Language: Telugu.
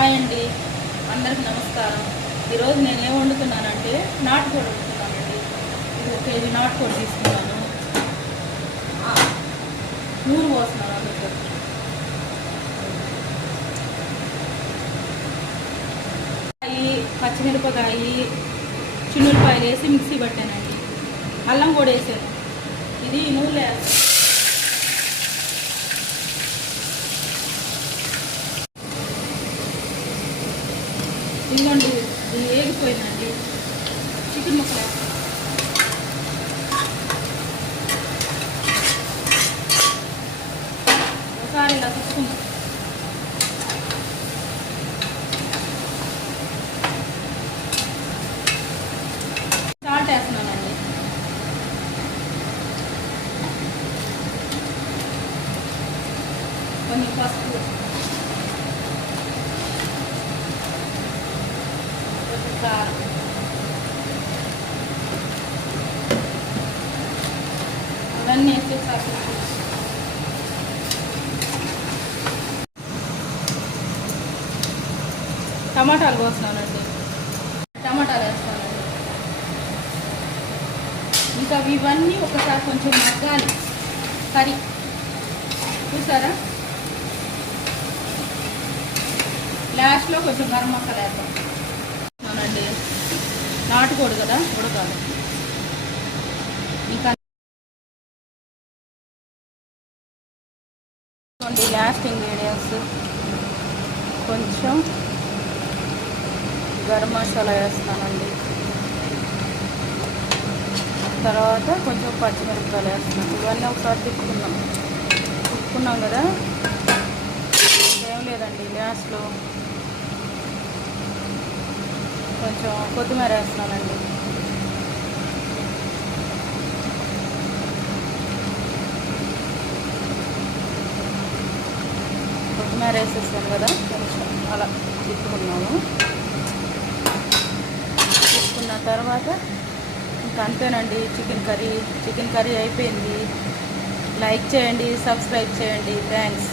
హాయ్ అండి, అందరికి నమస్కారం. ఈరోజు నేను ఏం వండుతున్నానంటే నాటుకోడి వండుతున్నానండి. ఇది 1 కేజీ నాటుకోడి తీసుకున్నాను. నూనె పోస్తున్నాను. అందుకు పచ్చిమిరపకాయ, చిన్నులపాయలు వేసి మిక్సీ పట్టానండి. అల్లం కూడా వేసాను. ఇది నూనె వేస్తాను. ఇదిగోండి, ఇది వేగిపోయిందండి. చికెన్ ముక్కలు వేస్తాను. ఒకసారి ఇలా తిప్పుకుందాం. సాల్ట్ వేస్తున్నానండి. కొంచెం పసుపు, కారం, అవన్నీ వేసేసాక టమాటాలు కోస్తున్నానండి. టమాటాలు వేస్తానండి. ఇంకా ఇవన్నీ ఒకసారి కొంచెం మగ్గాలి. కర్రీ చూసారా? లాస్ట్లో కొంచెం గరం మసాలా వేస్తానండి. నాటుకోడు కదా, ఉడకాలి. ఇంకా లాస్ట్ ఇంగ్రీడియంట్స్ కొంచెం గరం మసాలా వేస్తానండి. తర్వాత కొంచెం పచ్చిమిరపకాయలు వేస్తున్నాను. ఇవన్నీ ఒకసారి తిప్పుకున్నాం కదా. ఏం లేదండి, లాస్ట్లో కొంచెం కొత్తిమీర వేస్తున్నానండి. కొత్తిమీర వేసేసాను కదా, కొంచెం అలా తిప్పుకున్నాము. తిప్పుకున్న తర్వాత ఇంకా అంతేనండి. చికెన్ కర్రీ అయిపోయింది. లైక్ చేయండి, సబ్స్క్రైబ్ చేయండి. థ్యాంక్స్.